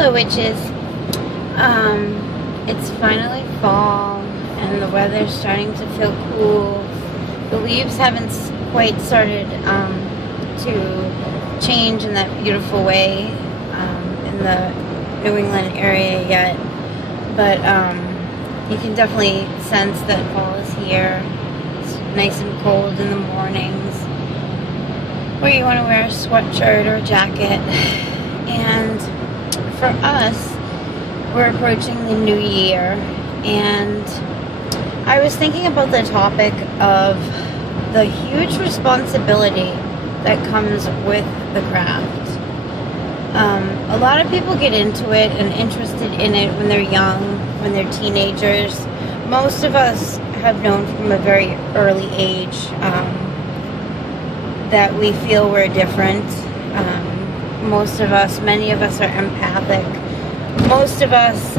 Hello, witches. It's finally fall and the weather's starting to feel cool. The leaves haven't quite started to change in that beautiful way in the New England area yet, but you can definitely sense that fall is here. It's nice and cold in the mornings, where you want to wear a sweatshirt or a jacket. And for us, we're approaching the new year, and I was thinking about the topic of the huge responsibility that comes with the craft. A lot of people get into it and interested in it when they're young, when they're teenagers. Most of us have known from a very early age that we feel we're different. Many of us are empathic. Most of us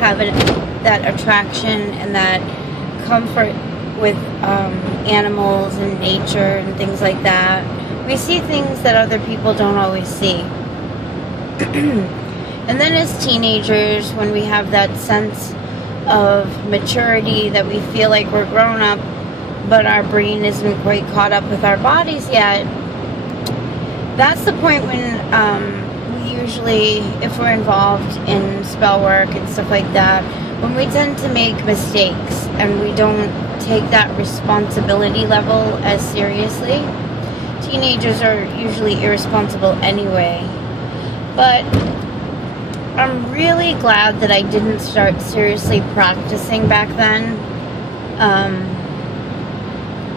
have that attraction and that comfort with animals and nature and things like that. We see things that other people don't always see. And then as teenagers, when we have that sense of maturity, that we feel like we're grown up, but our brain isn't quite caught up with our bodies yet, that's the point when we usually, if we're involved in spell work and stuff like that, when we tend to make mistakes and we don't take that responsibility level as seriously. Teenagers are usually irresponsible anyway. But I'm really glad that I didn't start seriously practicing back then.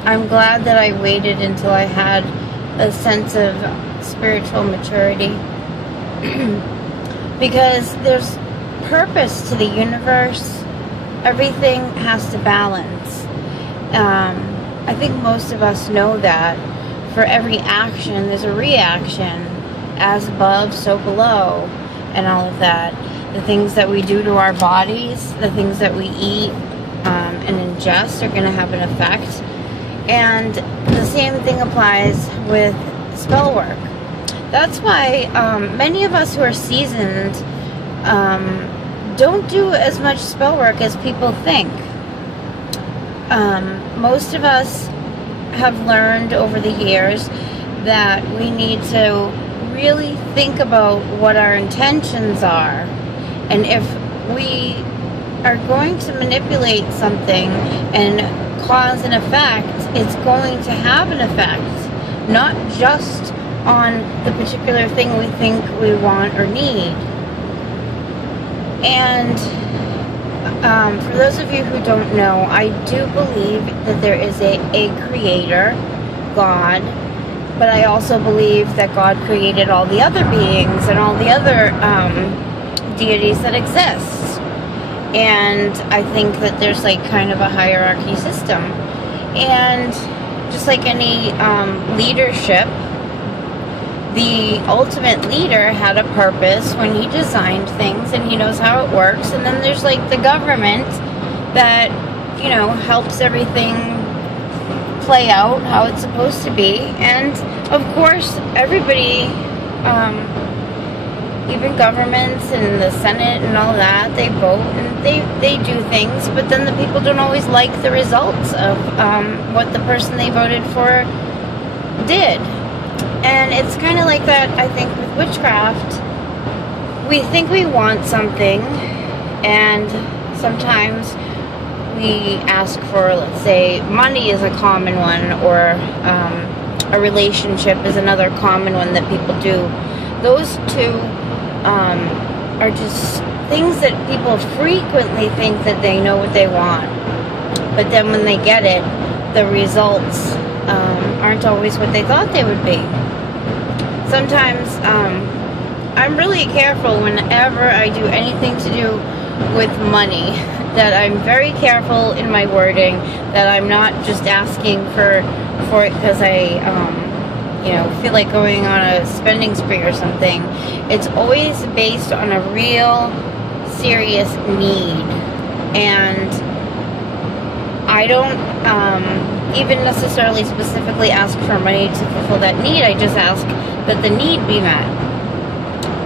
I'm glad that I waited until I had a sense of spiritual maturity. Because there's purpose to the universe. Everything has to balance. I think most of us know that. For every action, there's a reaction. As above, so below, and all of that. The things that we do to our bodies, the things that we eat and ingest are going to have an effect. And the same thing applies with spell work. That's why many of us who are seasoned don't do as much spell work as people think. Most of us have learned over the years that we need to really think about what our intentions are, and if we are going to manipulate something and cause an effect, it's going to have an effect, not just on the particular thing we think we want or need. And for those of you who don't know, I do believe that there is a creator, God, but I also believe that God created all the other beings and all the other deities that exist. And I think that there's like kind of a hierarchy system. And just like any leadership, the ultimate leader had a purpose when he designed things, and he knows how it works. And then there's like the government that, you know, helps everything play out how it's supposed to be. And of course everybody, even governments and the Senate and all that, they vote and they do things, but then the people don't always like the results of what the person they voted for did. And it's kind of like that, I think, with witchcraft. We think we want something, and sometimes we ask for, let's say, money is a common one, or a relationship is another common one that people do. Those two are just things that people frequently think that they know what they want. But then when they get it, the results aren't always what they thought they would be. Sometimes I'm really careful whenever I do anything to do with money, that I'm very careful in my wording, that I'm not just asking for it because I feel like going on a spending spree or something. It's always based on a real serious need, and I don't even necessarily specifically ask for money to fulfill that need. I just ask that the need be met.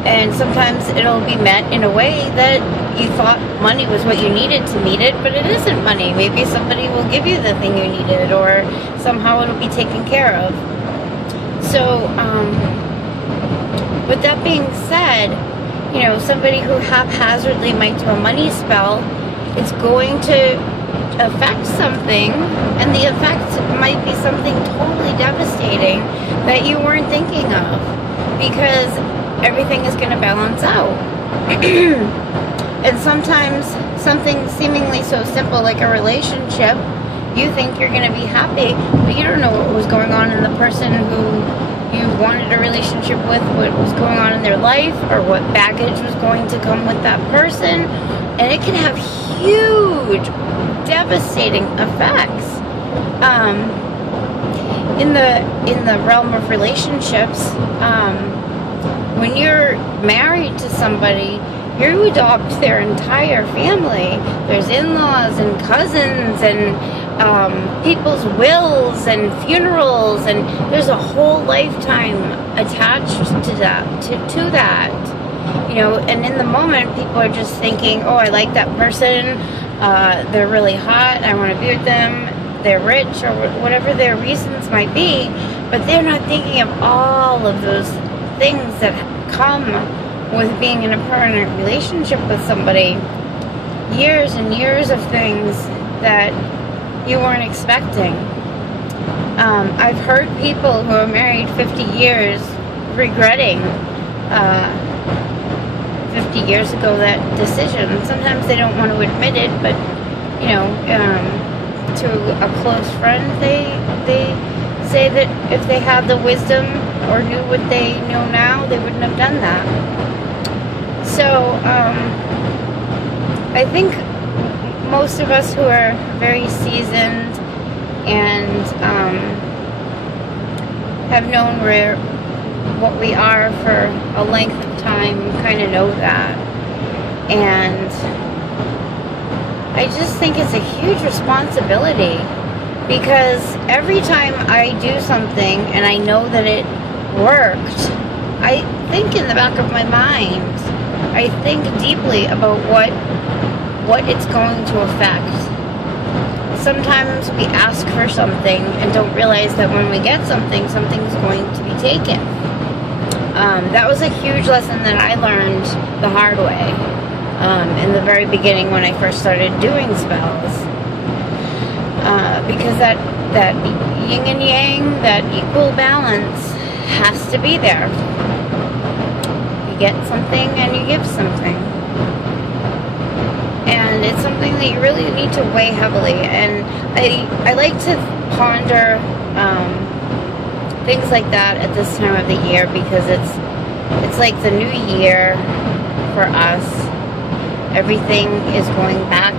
And sometimes it'll be met in a way that you thought money was what you needed to meet it, but it isn't money. Maybe somebody will give you the thing you needed, or somehow it'll be taken care of. So, with that being said, you know, somebody who haphazardly might do a money spell, it's going to affect something, and the effect might be something totally devastating that you weren't thinking of, because everything is going to balance out. And sometimes something seemingly so simple like a relationship, you think you're going to be happy, but you don't know what was going on in the person who you wanted a relationship with, what was going on in their life, or what baggage was going to come with that person. And it can have huge, devastating effects. In the realm of relationships, when you're married to somebody, you adopt their entire family. There's in-laws and cousins and people's wills and funerals, and there's a whole lifetime attached to that. You know, and in the moment, people are just thinking, oh, I like that person, they're really hot, I want to be with them, they're rich, or whatever their reasons might be, but they're not thinking of all of those things that come with being in a permanent relationship with somebody. Years and years of things that you weren't expecting. I've heard people who are married 50 years regretting 50 years ago that decision. Sometimes they don't want to admit it, but you know, to a close friend, they say that if they had the wisdom or knew what they know now, they wouldn't have done that. So I think most of us who are very seasoned and have known what we are for a length of time kind of know that. And I just think it's a huge responsibility, because every time I do something and I know that it worked, I think in the back of my mind, I think deeply about what it's going to affect. Sometimes we ask for something and don't realize that when we get something, something's going to be taken. That was a huge lesson that I learned the hard way in the very beginning when I first started doing spells. Because that yin and yang, that equal balance has to be there. You get something and you give something. And it's something that you really need to weigh heavily. And I like to ponder things like that at this time of the year, because it's like the new year for us. Everything is going back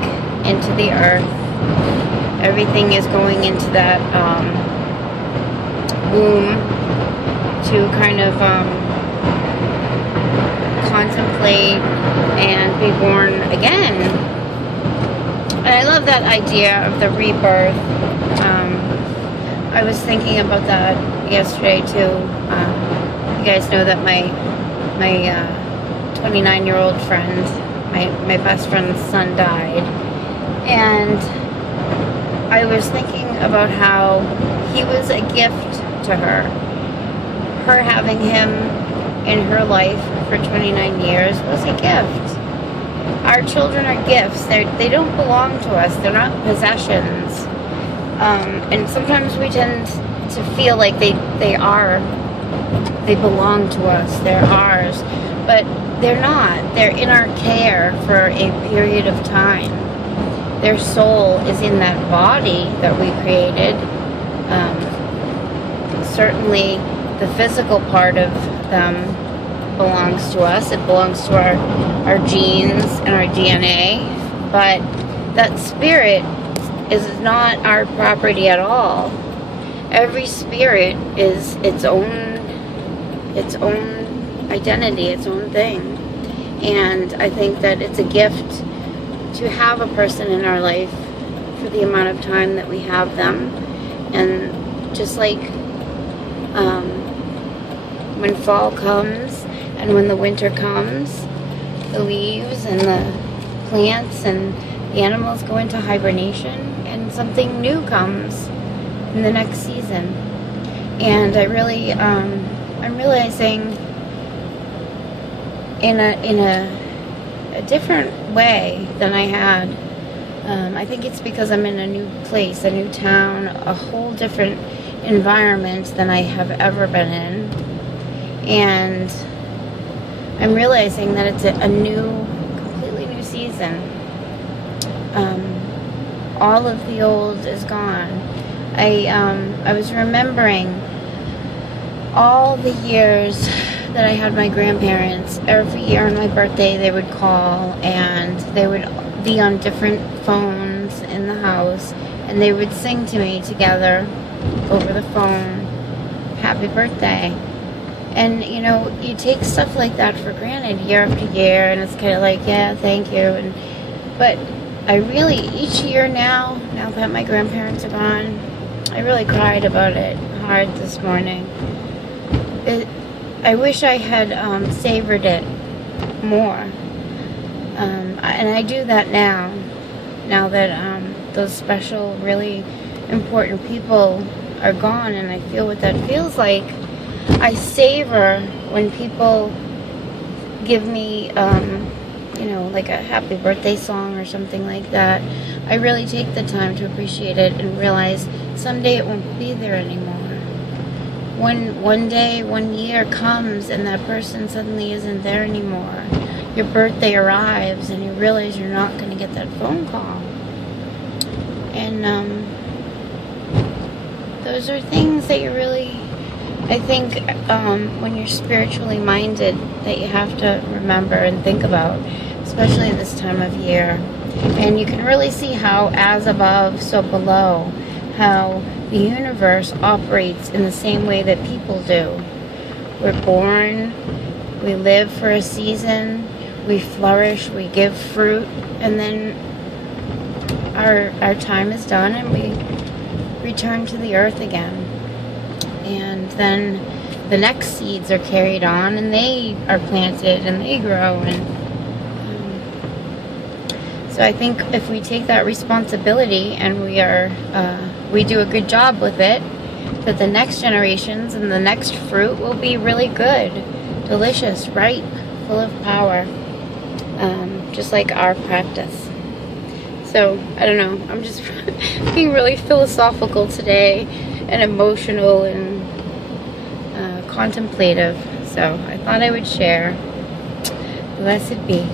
into the earth. Everything is going into that womb to kind of contemplate and be born again. And I love that idea of the rebirth. I was thinking about that yesterday too. You guys know that my 29-year-old friend, my best friend's son died, and I was thinking about how he was a gift to her. Her having him in her life for 29 years was a gift. Our children are gifts. They don't belong to us. They're not possessions. And sometimes we tend to feel like they belong to us. They're ours. But they're not. They're in our care for a period of time. Their soul is in that body that we created. Certainly the physical part of them belongs to us. It belongs to our genes and our DNA. But that spirit is not our property at all. Every spirit is its own identity, its own thing. And I think that it's a gift to have a person in our life for the amount of time that we have them. And just like when fall comes And when the winter comes, the leaves and the plants and the animals go into hibernation, and something new comes in the next season. And I really, I'm realizing in a different way than I had. I think it's because I'm in a new place, a new town, a whole different environment than I have ever been in. And I'm realizing that it's a completely new season. All of the old is gone. I was remembering all the years that I had my grandparents. Every year on my birthday they would call, and they would be on different phones in the house, and they would sing to me together over the phone, happy birthday. And you know, you take stuff like that for granted year after year, and it's kind of like, yeah, thank you. But I really, each year now that my grandparents are gone, I really cried about it hard this morning. I wish I had savored it more. And I do that now that those special, really important people are gone, and I feel what that feels like. I savor when people give me, you know, like a happy birthday song or something like that. I really take the time to appreciate it and realize someday it won't be there anymore. When one day, one year comes and that person suddenly isn't there anymore, your birthday arrives and you realize you're not going to get that phone call. And those are things that you really, I think, when you're spiritually minded, that you have to remember and think about, especially this time of year. And you can really see how as above, so below, how the universe operates in the same way that people do. We're born, we live for a season, we flourish, we give fruit, and then our time is done and we return to the earth again. And then the next seeds are carried on, and they are planted and they grow. And so I think if we take that responsibility and we do a good job with it, that the next generations and the next fruit will be really good, delicious, ripe, full of power, just like our practice. So, I don't know, I'm just being really philosophical today and emotional and contemplative. So I thought I would share. Blessed be.